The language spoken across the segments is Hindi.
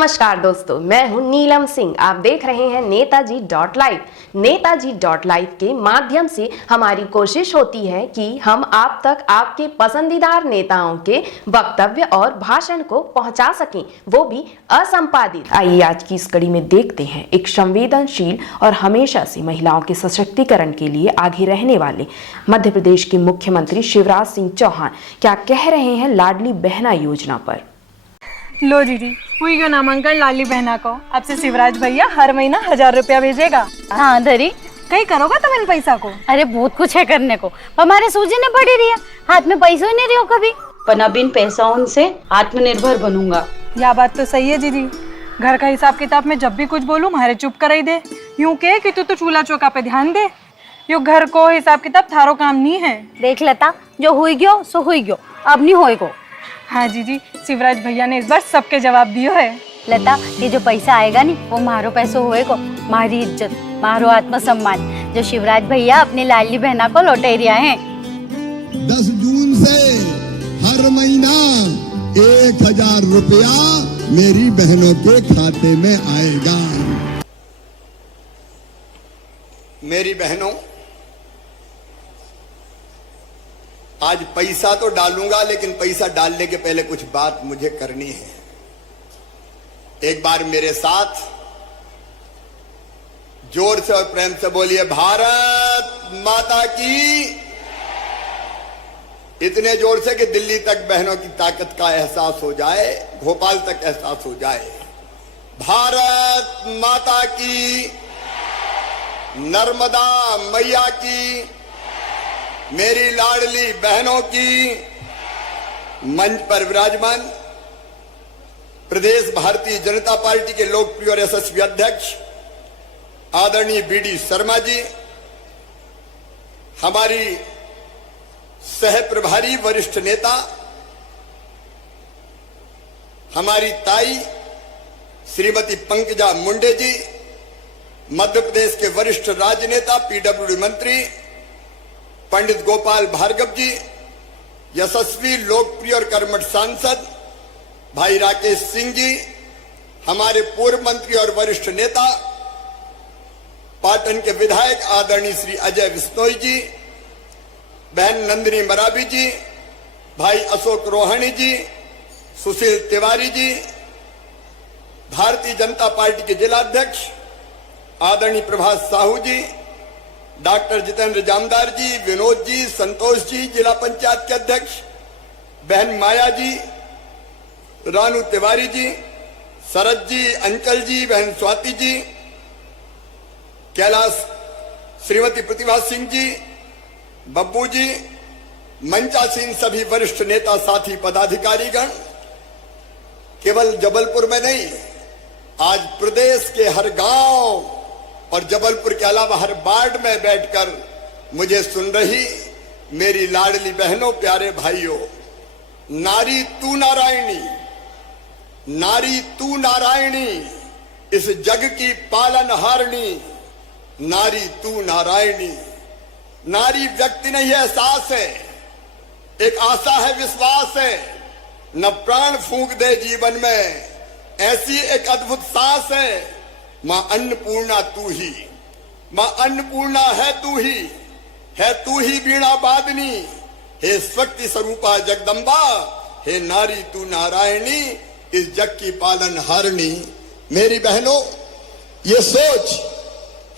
नमस्कार दोस्तों, मैं हूं नीलम सिंह। आप देख रहे हैं Netaji dot live. Netaji dot live के माध्यम से हमारी कोशिश होती है कि हम आप तक आपके पसंदीदार नेताओं के वक्तव्य और भाषण को पहुंचा सकें, वो भी असंपादित। आइए आज की इस कड़ी में देखते हैं एक संवेदनशील और हमेशा से महिलाओं के सशक्तिकरण के लिए आगे रहने वाले मध्य प्रदेश के मुख्यमंत्री शिवराज सिंह चौहान क्या कह रहे हैं लाडली बहना योजना पर। लो दीदी, हुई क्यों नामांकन लाडली बहना को। अब से शिवराज भैया हर महीना 1000 रुपया भेजेगा। हाँ धरी, कहीं करोगा तुम इन पैसा को? अरे बहुत कुछ है करने को, हमारे सूजी ने पड़ी रही है, हाथ में पैसों ही नहीं रही हो कभी। पर अब इन पैसों से आत्मनिर्भर बनूंगा। यह बात तो सही है दीदी। घर का हिसाब किताब में जब भी कुछ बोलूं मारे चुप कराई दे। यूं के कि तू तो चूल्हा चौका पे ध्यान दे। यो घर को हिसाब किताब थारो काम नहीं है। देख लेता, जो हुई गयो सो हुई गयो, अब नहीं होएगो। हाँ जीजी, शिवराज भैया ने इस बार सबके जवाब दियो है। लता, ये जो पैसा आएगा नहीं वो मारो पैसों होएगो, मारी इज्जत, मारो आत्मसम्मान, जो शिवराज भैया अपनी लाडली बहना को लौटे रिया है। 10 जून से हर महीना 1000 रुपया मेरी बहनों के खाते में आएगा। मेरी बहनों, आज पैसा तो डालूंगा, लेकिन पैसा डालने के पहले कुछ बात मुझे करनी है। एक बार मेरे साथ जोर से और प्रेम से बोलिए, भारत माता की। इतने जोर से कि दिल्ली तक बहनों की ताकत का एहसास हो जाए, भोपाल तक एहसास हो जाए। भारत माता की, नर्मदा मैया की, मेरी लाडली बहनों की। मंच पर विराजमान प्रदेश भारतीय जनता पार्टी के लोकप्रिय और यशस्वी अध्यक्ष आदरणीय बीडी शर्मा जी, हमारी सह प्रभारी वरिष्ठ नेता हमारी ताई श्रीमती पंकजा मुंडे जी, मध्य प्रदेश के वरिष्ठ राजनेता पीडब्ल्यूडी मंत्री पंडित गोपाल भार्गव जी, यशस्वी लोकप्रिय और कर्मठ सांसद भाई राकेश सिंह जी, हमारे पूर्व मंत्री और वरिष्ठ नेता पाटन के विधायक आदरणीय श्री अजय बिश्नोई जी, बहन नंदिनी मरावी जी, भाई अशोक रोहानी जी, सुशील तिवारी जी, भारतीय जनता पार्टी के जिलाध्यक्ष आदरणीय प्रभास साहू जी, डॉक्टर जितेंद्र जामदार जी, विनोद जी, संतोष जी, जिला पंचायत के अध्यक्ष बहन माया जी, रानू तिवारी जी, शरद जी, अंचल जी, बहन स्वाति जी, कैलाश श्रीमती प्रतिभा सिंह जी, बब्बू जी, मंचासीन सभी वरिष्ठ नेता साथी पदाधिकारीगण, केवल जबलपुर में नहीं, आज प्रदेश के हर गांव और जबलपुर के अलावा हर वार्ड में बैठकर मुझे सुन रही मेरी लाडली बहनों, प्यारे भाइयों, नारी तू नारायणी, नारी तू नारायणी, इस जग की पालनहारिणी, नारी तू नारायणी। नारी व्यक्ति नहीं है, एहसास है, एक आशा है, विश्वास है, न प्राण फूंक दे जीवन में, ऐसी एक अद्भुत सांस है। मां अन्नपूर्णा तू ही, मां अन्नपूर्णा है तू ही वीणा वादनी, हे शक्ति स्वरूपा जगदम्बा, हे नारी तू नारायणी, इस जग की पालन हारिणी। मेरी बहनों, ये सोच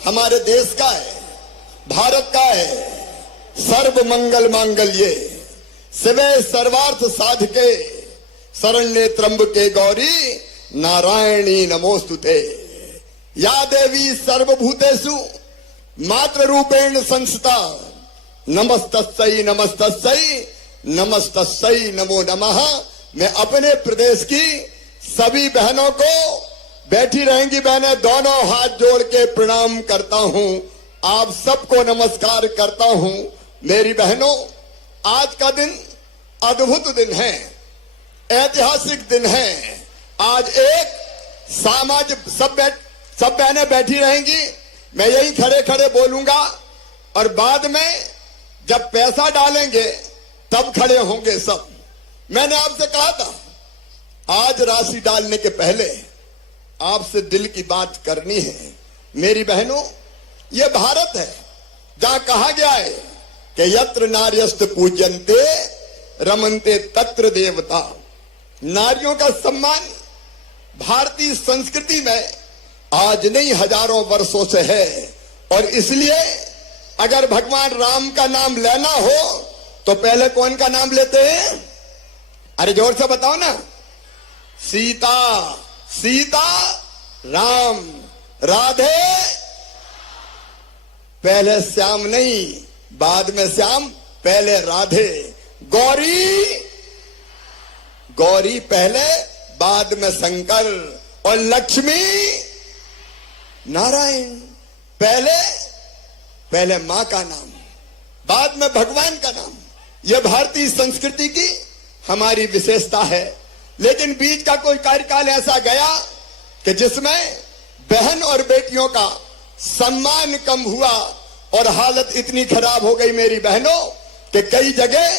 हमारे देश का है, भारत का है। सर्व मंगल मांगल्ये शिवे सर्वार्थ साधके, शरण्ये त्र्यंबके गौरी, नारायणी नमोस्तुते। या देवी सर्वभूतेषु मातृ रूपेण संस्थिता, नमस्तस्यै नमस्तस्यै नमस्तस्यै नमो नमः। मैं अपने प्रदेश की सभी बहनों को, बैठी रहेंगी बहनें, दोनों हाथ जोड़ के प्रणाम करता हूं, आप सबको नमस्कार करता हूं। मेरी बहनों, आज का दिन अद्भुत दिन है, ऐतिहासिक दिन है। आज एक सामाजिक सब बहनें बैठी रहेंगी, मैं यही खड़े खड़े बोलूंगा, और बाद में जब पैसा डालेंगे तब खड़े होंगे सब। मैंने आपसे कहा था, आज राशि डालने के पहले आपसे दिल की बात करनी है। मेरी बहनों, ये भारत है जहां कहा गया है कि यत्र नार्यस्त पूज्यन्ते रमन्ते तत्र देवता। नारियों का सम्मान भारतीय संस्कृति में आज नहीं हजारों वर्षों से है। और इसलिए अगर भगवान राम का नाम लेना हो तो पहले कौन का नाम लेते हैं? अरे जोर से बताओ ना। सीता, सीता, राम, राधे, पहले श्याम नहीं, बाद में श्याम, पहले राधे। गौरी, गौरी पहले, बाद में शंकर। और लक्ष्मी नारायण, पहले पहले मां का नाम, बाद में भगवान का नाम। यह भारतीय संस्कृति की हमारी विशेषता है। लेकिन बीच का कोई कार्यकाल ऐसा गया कि जिसमें बहन और बेटियों का सम्मान कम हुआ और हालत इतनी खराब हो गई मेरी बहनों कि कई जगह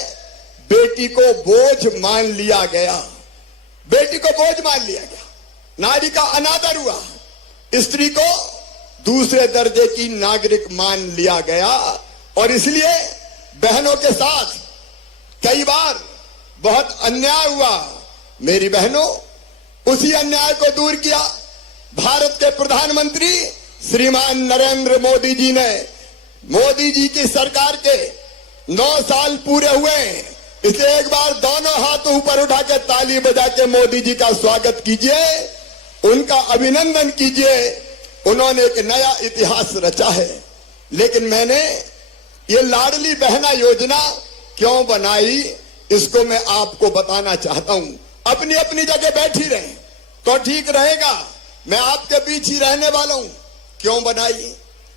बेटी को बोझ मान लिया गया। बेटी को बोझ मान लिया गया, नारी का अनादर हुआ, स्त्री को दूसरे दर्जे की नागरिक मान लिया गया। और इसलिए बहनों के साथ कई बार बहुत अन्याय हुआ। मेरी बहनों, उसी अन्याय को दूर किया भारत के प्रधानमंत्री श्रीमान नरेंद्र मोदी जी ने। मोदी जी की सरकार के 9 साल पूरे हुए हैं, इसलिए एक बार दोनों हाथ ऊपर उठा के ताली बजा के मोदी जी का स्वागत कीजिए, उनका अभिनंदन कीजिए। उन्होंने एक नया इतिहास रचा है। लेकिन मैंने ये लाडली बहना योजना क्यों बनाई, इसको मैं आपको बताना चाहता हूं। अपनी अपनी जगह बैठी रहे तो ठीक रहेगा, मैं आपके बीच ही रहने वाला हूं। क्यों बनाई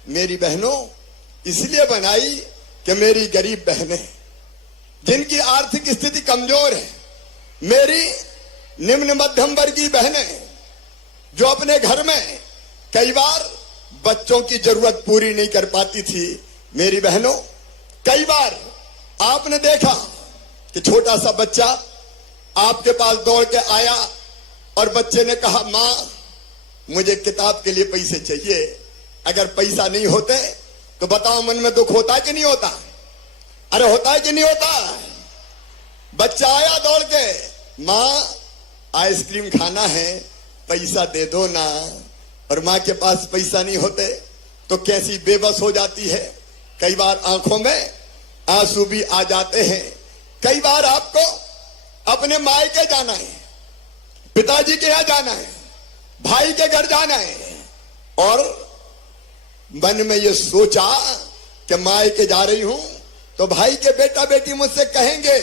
मेरी बहनों? इसलिए बनाई कि मेरी गरीब बहनें जिनकी आर्थिक स्थिति कमजोर है, मेरी निम्न मध्यम वर्गीय बहनें जो अपने घर में कई बार बच्चों की जरूरत पूरी नहीं कर पाती थी। मेरी बहनों, कई बार आपने देखा कि छोटा सा बच्चा आपके पास दौड़ के आया और बच्चे ने कहा, मां मुझे किताब के लिए पैसे चाहिए। अगर पैसा नहीं होते तो बताओ मन में दुख होता है कि नहीं होता? अरे होता है कि नहीं होता? बच्चा आया दौड़ के, मां आइसक्रीम खाना है, पैसा दे दो ना। और मां के पास पैसा नहीं होते तो कैसी बेबस हो जाती है। कई बार आंखों में आंसू भी आ जाते हैं। कई बार आपको अपने मायके जाना है, पिताजी के यहां जाना है, भाई के घर जाना है और मन में ये सोचा कि मायके जा रही हूं तो भाई के बेटा बेटी मुझसे कहेंगे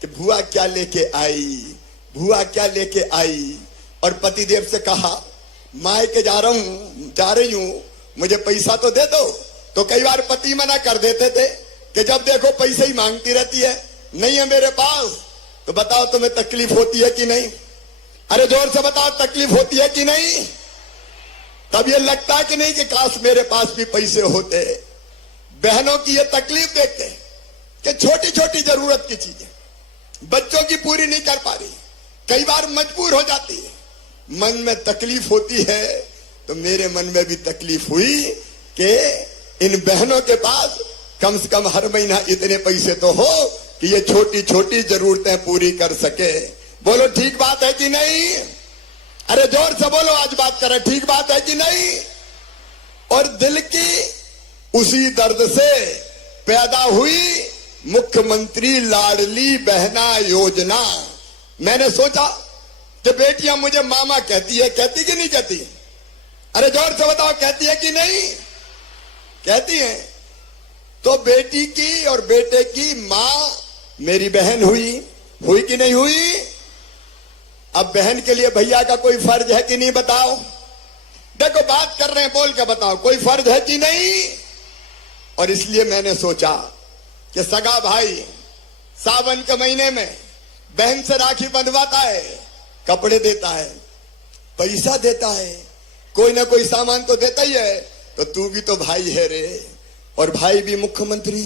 कि भुआ क्या लेके आई, भुआ क्या लेके आई। और पतिदेव से कहा, मायके जा रही हूं, मुझे पैसा तो दे दो। तो कई बार पति मना कर देते थे कि जब देखो पैसे ही मांगती रहती है, नहीं है मेरे पास। तो बताओ तुम्हें तकलीफ होती है कि नहीं? अरे जोर से बताओ, तकलीफ होती है कि नहीं? तब ये लगता है कि नहीं कि काश मेरे पास भी पैसे होते। बहनों की ये तकलीफ देखते कि छोटी छोटी जरूरत की चीजें बच्चों की पूरी नहीं कर पा रही, कई बार मजबूर हो जाती है, मन में तकलीफ होती है। तो मेरे मन में भी तकलीफ हुई कि इन बहनों के पास कम से कम हर महीना इतने पैसे तो हो कि ये छोटी छोटी जरूरतें पूरी कर सके। बोलो ठीक बात है कि नहीं? अरे जोर से बोलो, आज बात करें, ठीक बात है कि नहीं? और दिल की उसी दर्द से पैदा हुई मुख्यमंत्री लाडली बहना योजना। मैंने सोचा कि बेटियां मुझे मामा कहती है, कहती कि नहीं कहती? अरे जोर से बताओ, कहती है कि नहीं? कहती है। तो बेटी की और बेटे की मां मेरी बहन हुई कि नहीं हुई? अब बहन के लिए भैया का कोई फर्ज है कि नहीं बताओ? देखो बात कर रहे हैं, बोल के बताओ, कोई फर्ज है कि नहीं? और इसलिए मैंने सोचा कि सगा भाई सावन के महीने में बहन से राखी बंधवाता है, कपड़े देता है, पैसा देता है, कोई ना कोई सामान तो देता ही है। तो तू भी तो भाई है रे, और भाई भी मुख्यमंत्री,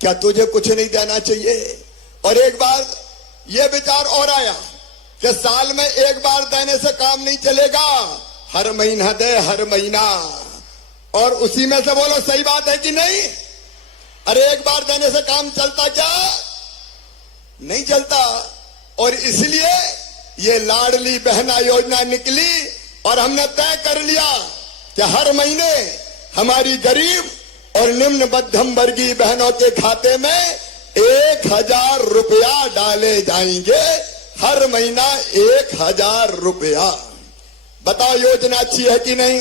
क्या तुझे कुछ नहीं देना चाहिए? और एक बार यह विचार और आया कि साल में एक बार देने से काम नहीं चलेगा, हर महीना दे, हर महीना। और उसी में से बोलो सही बात है कि नहीं? अरे एक बार देने से काम चलता क्या? नहीं चलता। और इसलिए ये लाडली बहना योजना निकली और हमने तय कर लिया कि हर महीने हमारी गरीब और निम्न मध्यम वर्गीय बहनों के खाते में 1000 रुपया डाले जाएंगे। हर महीना 1000 रुपया। बताओ योजना अच्छी है कि नहीं?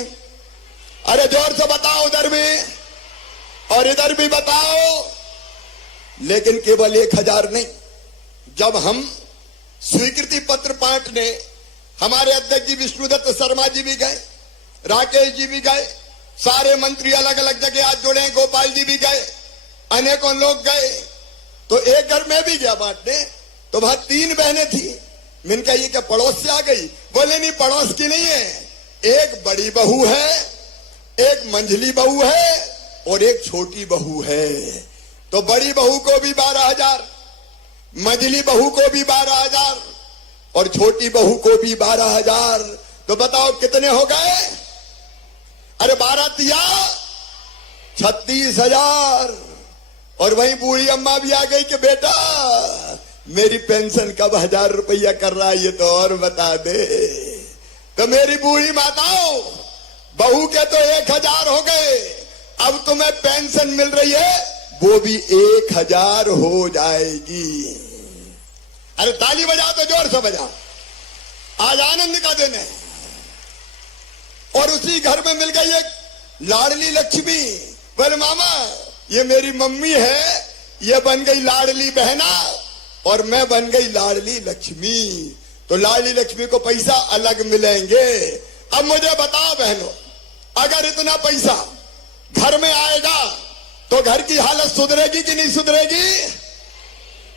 अरे जोर से बताओ उधर भी और इधर भी बताओ। लेकिन केवल 1000 नहीं, जब हम स्वीकृति पत्र बांटने हमारे अध्यक्ष जी विष्णुदत्त शर्मा जी भी गए, राकेश जी भी गए, सारे मंत्री अलग अलग जगह आज जुड़े, गोपाल जी भी गए, अनेकों लोग गए। तो एक घर में भी गया बांटने, तो वहां 3 बहनें थी। मैंने कहा ये क्या पड़ोस से आ गई? बोले नहीं, पड़ोस की नहीं है, एक बड़ी बहू है, एक मंझली बहू है और एक छोटी बहू है। तो बड़ी बहू को भी 12,000, मंझली बहू को भी 12,000 और छोटी बहू को भी 12,000। तो बताओ कितने हो गए? अरे 12 तिया 36,000। और वहीं बूढ़ी अम्मा भी आ गई कि बेटा मेरी पेंशन कब 1000 रुपया कर रहा है, ये तो और बता दे। तो मेरी बूढ़ी माताओं, बहू के तो 1000 हो गए, अब तुम्हें पेंशन मिल रही है वो भी 1000 हो जाएगी। अरे ताली बजाओ तो जोर से बजाओ, आज आनंद का दिन है। और उसी घर में मिल गई एक लाडली लक्ष्मी। बोले मामा ये मेरी मम्मी है, ये बन गई लाडली बहना और मैं बन गई लाडली लक्ष्मी। तो लाडली लक्ष्मी को पैसा अलग मिलेंगे। अब मुझे बताओ बहनों, अगर इतना पैसा घर में आएगा तो घर की हालत सुधरेगी कि नहीं सुधरेगी?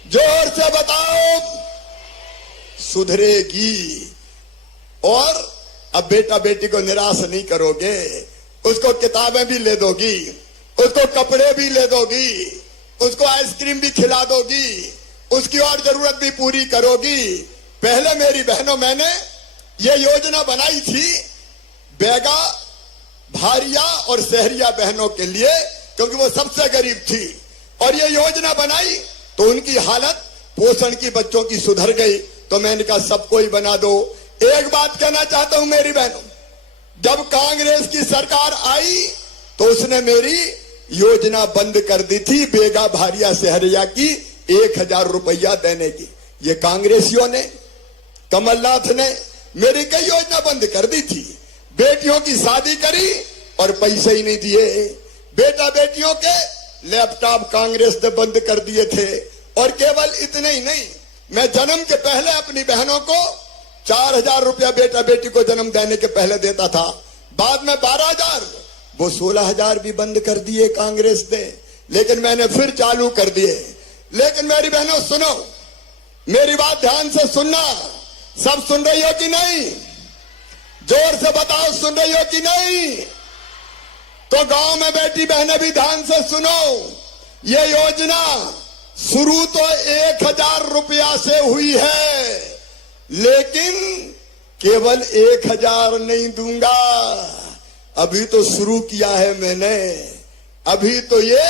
जोर से बताओ। सुधरेगी। और अब बेटा बेटी को निराश नहीं करोगे, उसको किताबें भी ले दोगी, उसको कपड़े भी ले दोगी, उसको आइसक्रीम भी खिला दोगी, उसकी और जरूरत भी पूरी करोगी। पहले मेरी बहनों मैंने ये योजना बनाई थी बेगा, भारिया और शहरिया बहनों के लिए, क्योंकि वो सबसे गरीब थी। और ये योजना बनाई तो उनकी हालत पोषण की बच्चों की सुधर गई। तो मैंने कहा सबको ही बना दो। एक बात कहना चाहता हूं मेरी बहनों, जब कांग्रेस की सरकार आई तो उसने मेरी योजना बंद कर दी थी बेगा, भारिया, शहरिया की 1000 रुपया देने की। ये कांग्रेसियों ने, कमलनाथ ने मेरी कई योजना बंद कर दी थी। बेटियों की शादी करी और पैसे ही नहीं दिए। बेटा बेटियों के लैपटॉप कांग्रेस ने बंद कर दिए थे। और केवल इतने ही नहीं, मैं जन्म के पहले अपनी बहनों को 4000 रुपया बेटा बेटी को जन्म देने के पहले देता था, बाद में 12,000, वो 16,000 भी बंद कर दिए कांग्रेस ने, लेकिन मैंने फिर चालू कर दिए। लेकिन मेरी बहनों सुनो, मेरी बात ध्यान से सुनना। सब सुन रही हो कि नहीं? जोर से बताओ सुन रही हो कि नहीं? तो गांव में बेटी बहनें भी ध्यान से सुनो। ये योजना शुरू तो 1000 रुपया से हुई है, लेकिन केवल 1000 नहीं दूंगा। अभी तो शुरू किया है मैंने, अभी तो ये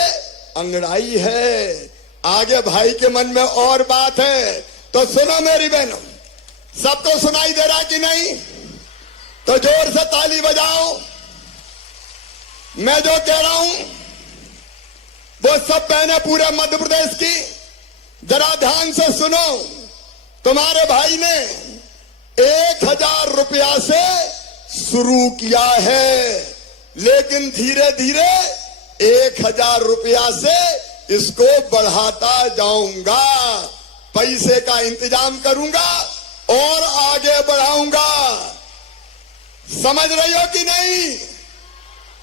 अंगड़ाई है, आगे भाई के मन में और बात है। तो सुनो मेरी बहनों, सबको सुनाई दे रहा कि नहीं? तो जोर से ताली बजाओ। मैं जो कह रहा हूं वो सब बहनें पूरे मध्य प्रदेश की जरा ध्यान से सुनो। तुम्हारे भाई ने 1000 रुपया से शुरू किया है, लेकिन धीरे धीरे 1000 रुपया से इसको बढ़ाता जाऊंगा। पैसे का इंतजाम करूंगा और आगे बढ़ाऊंगा। समझ रही हो कि नहीं?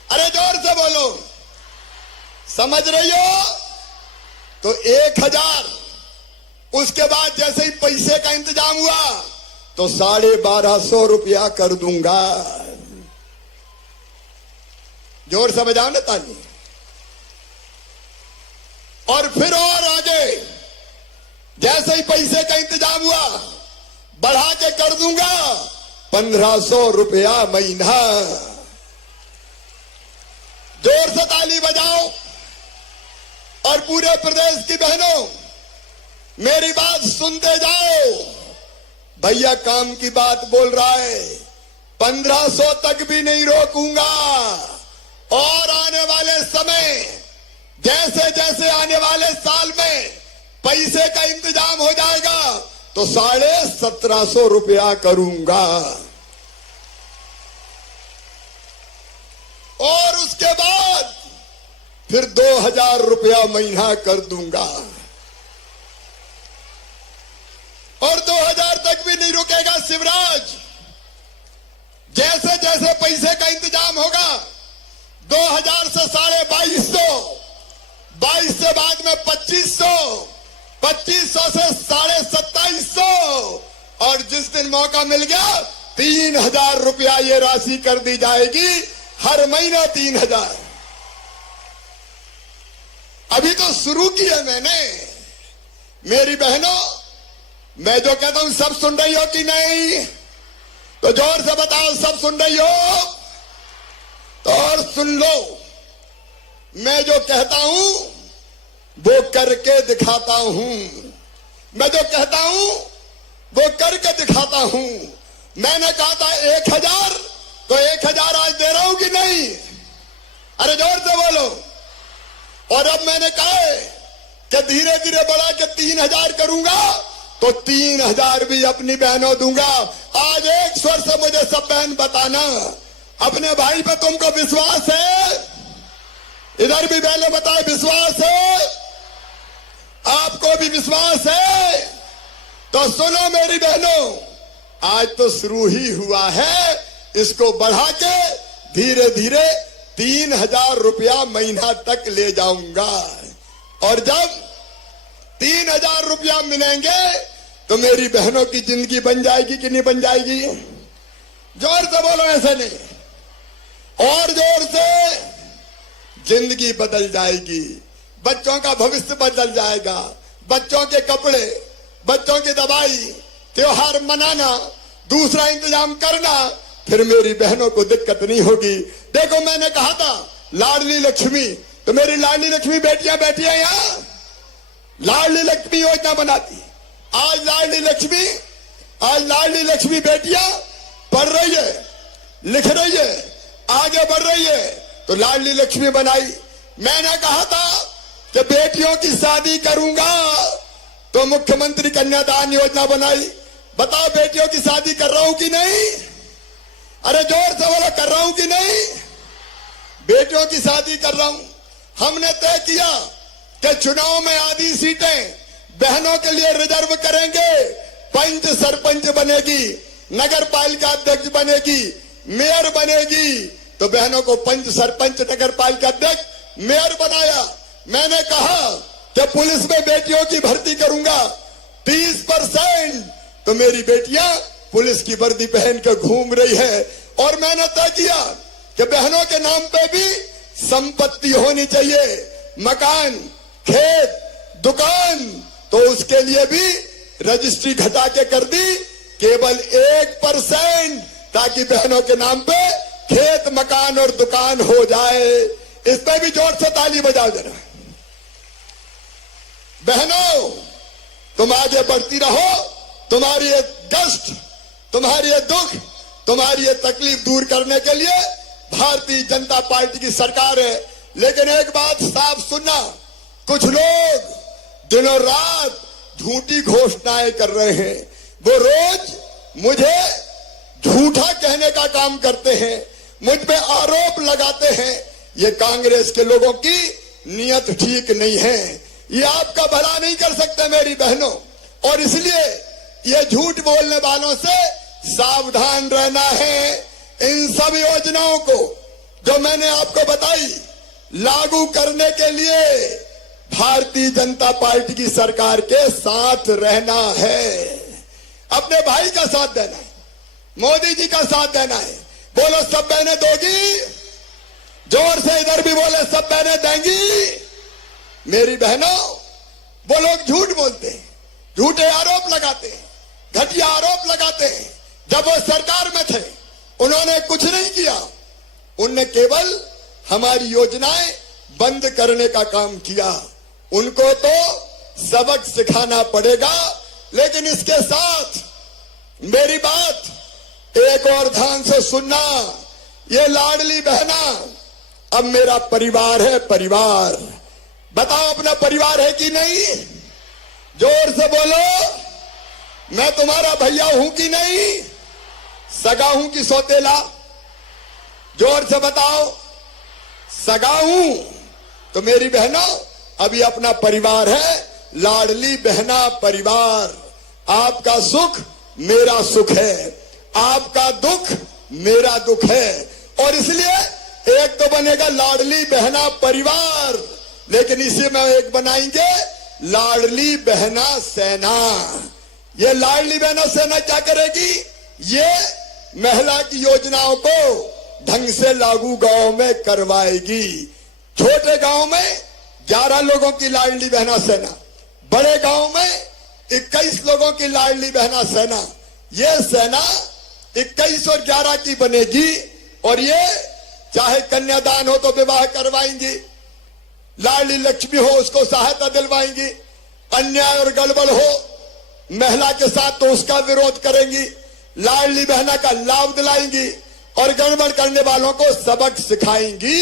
अरे जोर से बोलो, समझ रही हो? तो 1000, उसके बाद जैसे ही पैसे का इंतजाम हुआ तो 1250 रुपया कर दूंगा। जोर से बजाओ ना ताली। और फिर और आगे जैसे ही पैसे का इंतजाम हुआ बढ़ा के कर दूंगा 1500 रुपया महीना। जोर से ताली बजाओ और पूरे प्रदेश की बहनों मेरी बात सुनते जाओ। भैया काम की बात बोल रहा है, 1500 तक भी नहीं रोकूंगा। और आने वाले समय जैसे जैसे आने वाले साल में पैसे का इंतजाम हो जाएगा तो 1750 रुपया करूंगा। और उसके बाद फिर 2000 रुपया महीना कर दूंगा। और 2000 तक भी नहीं रुकेगा शिवराज। जैसे जैसे पैसे का इंतजाम होगा 2000 से 2250, 22 से बाद में 2500, 2500 से 2750 और जिस दिन मौका मिल गया 3000 रुपया ये राशि कर दी जाएगी। हर महीना 3000। अभी तो शुरू किया मैंने। मेरी बहनों, मैं जो कहता हूं सब सुन रही हो कि नहीं? तो जोर से बताओ सब सुन रही हो? तो और सुन लो, मैं जो कहता हूं वो करके दिखाता हूं। मैं जो कहता हूं वो करके दिखाता हूं। मैंने कहा था 1000 तो 1000 आज दे रहा हूं कि नहीं? अरे जोर से बोलो। और अब मैंने कहा कि धीरे धीरे बढ़ा के 3000 करूंगा तो 3000 भी अपनी बहनों दूंगा। आज एक स्वर से मुझे सब बहन बताना, अपने भाई पे तुमको विश्वास है? इधर भी बहनें बताए विश्वास है? आपको भी विश्वास है? तो सुनो मेरी बहनों, आज तो शुरू ही हुआ है। इसको बढ़ा के धीरे धीरे 3000 रुपया महीना तक ले जाऊंगा। और जब 3000 रुपया मिलेंगे तो मेरी बहनों की जिंदगी बन जाएगी कि नहीं बन जाएगी? जोर से बोलो, ऐसे नहीं और जोर से। जिंदगी बदल जाएगी, बच्चों का भविष्य बदल जाएगा। बच्चों के कपड़े, बच्चों की दवाई, त्योहार मनाना, दूसरा इंतजाम करना, फिर मेरी बहनों को दिक्कत नहीं होगी। देखो मैंने कहा था लाडली लक्ष्मी, तो मेरी लाडली लक्ष्मी बेटियां बैठी हैं यहां, लाडली लक्ष्मी योजना बनाती। आज लाडली लक्ष्मी बेटियां पढ़ रही है, लिख रही है, आगे बढ़ रही है, तो लाडली लक्ष्मी बनाई। मैंने कहा था कि बेटियों की शादी करूंगा तो मुख्यमंत्री कन्यादान योजना बनाई। बताओ बेटियों की शादी कर रहा हूं कि नहीं? अरे जोर से बोलो, कर रहा हूं कि नहीं? बेटियों की शादी कर रहा हूं। हमने तय किया कि चुनाव में आधी सीटें बहनों के लिए रिजर्व करेंगे। पंच सरपंच बनेगी, नगर पालिका अध्यक्ष बनेगी, मेयर बनेगी, तो बहनों को पंच सरपंच नगर पालिका अध्यक्ष मेयर बनाया। मैंने कहा कि पुलिस में बेटियों की भर्ती करूंगा 30%, तो मेरी बेटियां पुलिस की वर्दी पहन कर घूम रही है। और मैंने तय किया कि बहनों के नाम पे भी संपत्ति होनी चाहिए, मकान, खेत, दुकान, तो उसके लिए भी रजिस्ट्री घटा के कर दी केवल 1%, ताकि बहनों के नाम पे खेत, मकान और दुकान हो जाए। इस पे भी जोर से ताली बजाओ जरा। बहनों, तुम आगे बढ़ती रहो। तुम्हारी ये कष्ट, तुम्हारी ये दुख, तुम्हारी ये तकलीफ दूर करने के लिए भारतीय जनता पार्टी की सरकार है। लेकिन एक बात साफ सुनना, कुछ लोग दिनों रात झूठी घोषणाएं कर रहे हैं। वो रोज मुझे झूठा कहने का काम करते हैं, मुझ पे आरोप लगाते हैं। ये कांग्रेस के लोगों की नीयत ठीक नहीं है। ये आपका भला नहीं कर सकते मेरी बहनों, और इसलिए ये झूठ बोलने वालों से सावधान रहना है। इन सब योजनाओं को जो मैंने आपको बताई लागू करने के लिए भारतीय जनता पार्टी की सरकार के साथ रहना है। अपने भाई का साथ देना है, मोदी जी का साथ देना है। बोलो सब बहनें दोगी? जोर से इधर भी बोले सब बहनें देंगी? मेरी बहनों, वो लोग झूठ बोलते हैं, झूठे आरोप लगाते हैं, घटिया आरोप लगाते हैं। जब वो सरकार में थे उन्होंने कुछ नहीं किया, उनने केवल हमारी योजनाएं बंद करने का काम किया। उनको तो सबक सिखाना पड़ेगा, लेकिन इसके साथ मेरी बात एक और ध्यान से सुनना। ये लाडली बहना अब मेरा परिवार है। परिवार बताओ, अपना परिवार है कि नहीं? जोर से बोलो, मैं तुम्हारा भैया हूं कि नहीं? सगा हूं कि सौतेला? जोर से बताओ। सगा हूं तो मेरी बहनों अभी अपना परिवार है। लाडली बहना परिवार। आपका सुख मेरा सुख है, आपका दुख मेरा दुख है, और इसलिए एक तो बनेगा लाडली बहना परिवार, लेकिन इसी में एक बनाएंगे लाडली बहना सेना। ये लाडली बहना सेना क्या करेगी? ये महिला की योजनाओं को ढंग से लागू गांव में करवाएगी। छोटे गांव में 11 लोगों की लाडली बहना सेना, बड़े गांव में 21 लोगों की लाडली बहना सेना। ये सेना 21 और 11 की बनेगी, और ये चाहे कन्यादान हो तो विवाह करवाएंगी, लाडली लक्ष्मी हो उसको सहायता दिलवाएंगी, अन्याय और गड़बड़ हो महिला के साथ तो उसका विरोध करेंगी, लाडली बहना का लाभ दिलाएंगी, और गड़बड़ करने वालों को सबक सिखाएंगी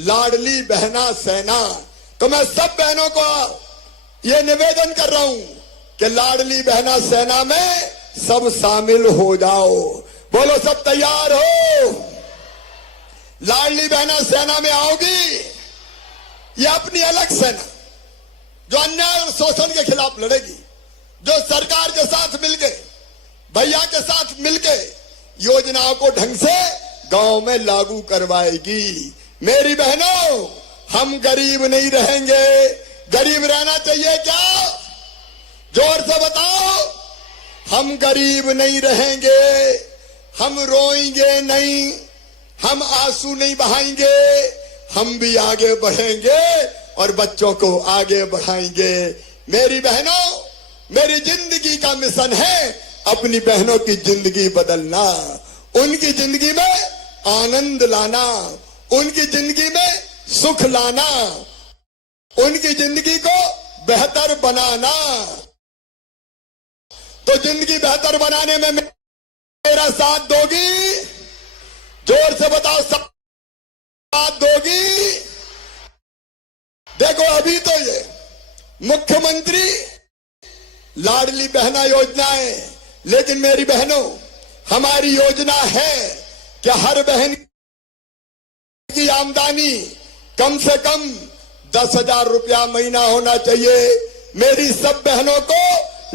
लाडली बहना सेना। तो मैं सब बहनों को ये निवेदन कर रहा हूं कि लाडली बहना सेना में सब शामिल हो जाओ। बोलो, सब तैयार हो? लाडली बहना सेना में आओगी? ये अपनी अलग सेना जो अन्याय और शोषण के खिलाफ लड़ेगी, जो सरकार के साथ मिलके, भैया के साथ मिलके योजनाओं को ढंग से गांव में लागू करवाएगी। मेरी बहनों, हम गरीब नहीं रहेंगे। गरीब रहना चाहिए क्या? जोर से बताओ। हम गरीब नहीं रहेंगे, हम रोएंगे नहीं, हम आंसू नहीं बहाएंगे, हम भी आगे बढ़ेंगे और बच्चों को आगे बढ़ाएंगे। मेरी बहनों, मेरी जिंदगी का मिशन है अपनी बहनों की जिंदगी बदलना, उनकी जिंदगी में आनंद लाना, उनकी जिंदगी में सुख लाना, उनकी जिंदगी को बेहतर बनाना। तो जिंदगी बेहतर बनाने में मेरा साथ दोगी? जोर से बताओ, साथ दोगी? देखो, अभी तो ये मुख्यमंत्री लाडली बहना योजना है, लेकिन मेरी बहनों, हमारी योजना है कि हर बहन की आमदनी कम से कम 10,000 रुपया महीना होना चाहिए। मेरी सब बहनों को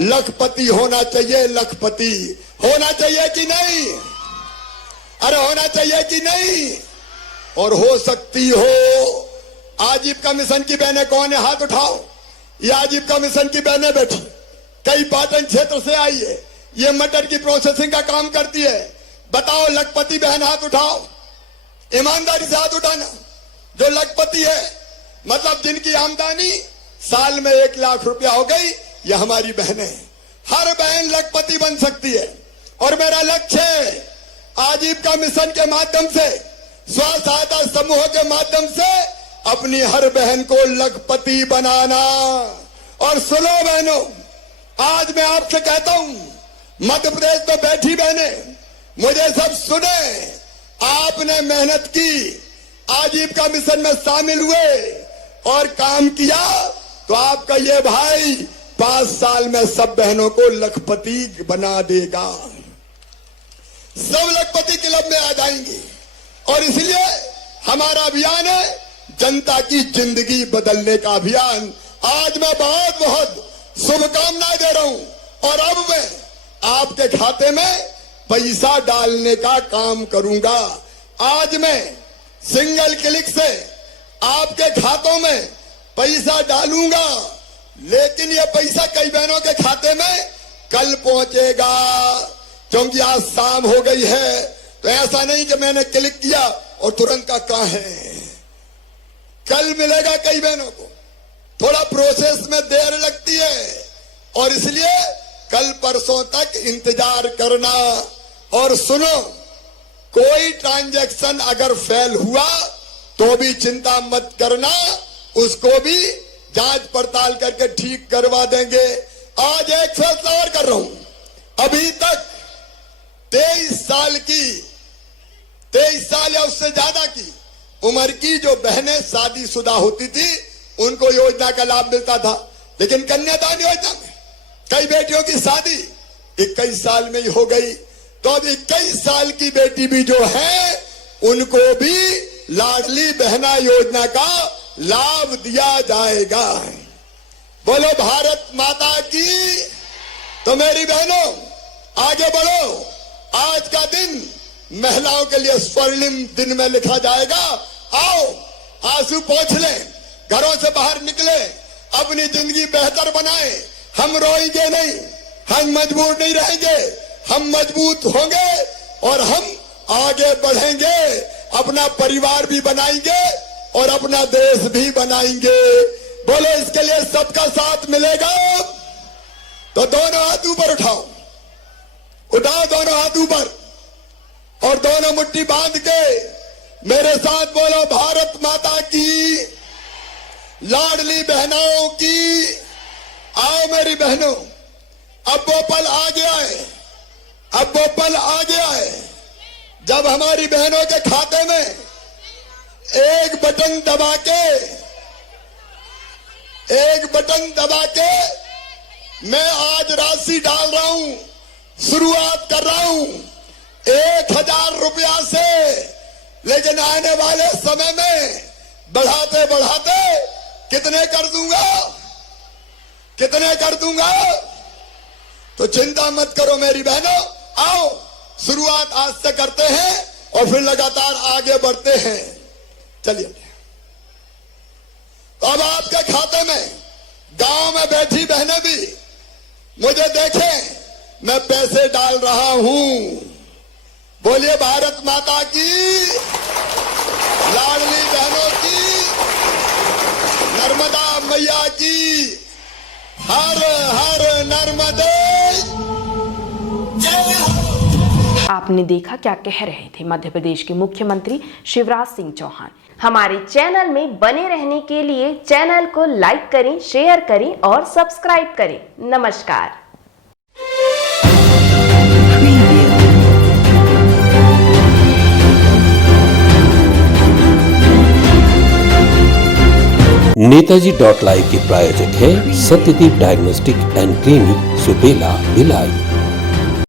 लखपति होना चाहिए। लखपति होना चाहिए कि नहीं? अरे होना चाहिए कि नहीं? और हो सकती हो। आजीविका मिशन की बहनें कौन है? हाथ उठाओ। ये आजीविका मिशन की बहनें बैठी, कई पाटन क्षेत्र से आई है, ये मटर की प्रोसेसिंग का काम करती है। बताओ, लखपति बहन हाथ उठाओ। ईमानदारी से हाथ उठाना। जो लखपति है मतलब जिनकी आमदनी साल में 1 लाख रुपया हो गई, ये हमारी बहनें हैं। हर बहन लखपति बन सकती है, और मेरा लक्ष्य है आजीविका मिशन के माध्यम से, स्व सहायता समूह के माध्यम से अपनी हर बहन को लखपति बनाना। और सुनो बहनों, आज मैं आपसे कहता हूं, मध्य प्रदेश में बैठी बहनें मुझे सब सुने। आपने मेहनत की, आजीविका मिशन में शामिल हुए और काम किया, तो आपका ये भाई 5 साल में सब बहनों को लखपति बना देगा। सब लखपति क्लब में आ जाएंगी। और इसलिए हमारा अभियान है जनता की जिंदगी बदलने का अभियान। आज मैं बहुत बहुत शुभकामनाएं दे रहा हूं, और अब मैं आपके खाते में पैसा डालने का काम करूंगा। आज मैं सिंगल क्लिक से आपके खातों में पैसा डालूंगा, लेकिन ये पैसा कई बहनों के खाते में कल पहुंचेगा, क्योंकि आज शाम हो गई है। तो ऐसा नहीं कि मैंने क्लिक किया और तुरंत का कहां है। कल मिलेगा कई बहनों को। थोड़ा प्रोसेस में देर लगती है, और इसलिए कल परसों तक इंतजार करना। और सुनो, कोई ट्रांजैक्शन अगर फेल हुआ तो भी चिंता मत करना, उसको भी जांच पड़ताल करके ठीक करवा देंगे। आज एक फैसला और कर रहा हूं। अभी तक 23 साल या उससे ज्यादा की उम्र की जो बहनें शादीशुदा होती थी उनको योजना का लाभ मिलता था, लेकिन कन्यादान योजना में कई बेटियों की शादी 21 साल में ही हो गई। तो अब 21 साल की बेटी भी जो है उनको भी लाडली बहना योजना का लाभ दिया जाएगा। बोलो भारत माता की। तो मेरी बहनों, आगे बढ़ो। आज का दिन महिलाओं के लिए स्वर्णिम दिन में लिखा जाएगा। आओ, आंसू पोंछ लें, घरों से बाहर निकले, अपनी जिंदगी बेहतर बनाएं। हम रोएंगे नहीं, हम मजबूर नहीं रहेंगे, हम मजबूत होंगे और हम आगे बढ़ेंगे, अपना परिवार भी बनाएंगे और अपना देश भी बनाएंगे। बोलो, इसके लिए सबका साथ मिलेगा। तो दोनों हाथ ऊपर उठाओ, उठाओ दोनों हाथ ऊपर और दोनों मुट्ठी बांध के मेरे साथ बोलो, भारत माता की, लाडली बहनों की। आओ मेरी बहनों, अब वो पल आ गया है, अब वो पल आ गया है जब हमारी बहनों के खाते में एक बटन दबा के मैं आज राशि डाल रहा हूं, शुरुआत कर रहा हूं 1000 रुपया से। लेकिन आने वाले समय में बढ़ाते बढ़ाते कितने कर दूंगा। तो चिंता मत करो मेरी बहनों, आओ शुरुआत आज से करते हैं और फिर लगातार आगे बढ़ते हैं। चलिए, तो अब आपके खाते में गांव में बैठी बहनें भी मुझे देखें, मैं पैसे डाल रहा हूं। बोलिए, भारत माता की, लाडली बहनों की, नर्मदा मैया की, हर हर नर्मदे। आपने देखा क्या कह रहे थे मध्य प्रदेश के मुख्यमंत्री शिवराज सिंह चौहान। हमारे चैनल में बने रहने के लिए चैनल को लाइक करें, शेयर करें और सब्सक्राइब करें। नमस्कार। नेताजी.live के प्रायोजक है Satyadeep diagnostic and clinic, Supela, Bhilai.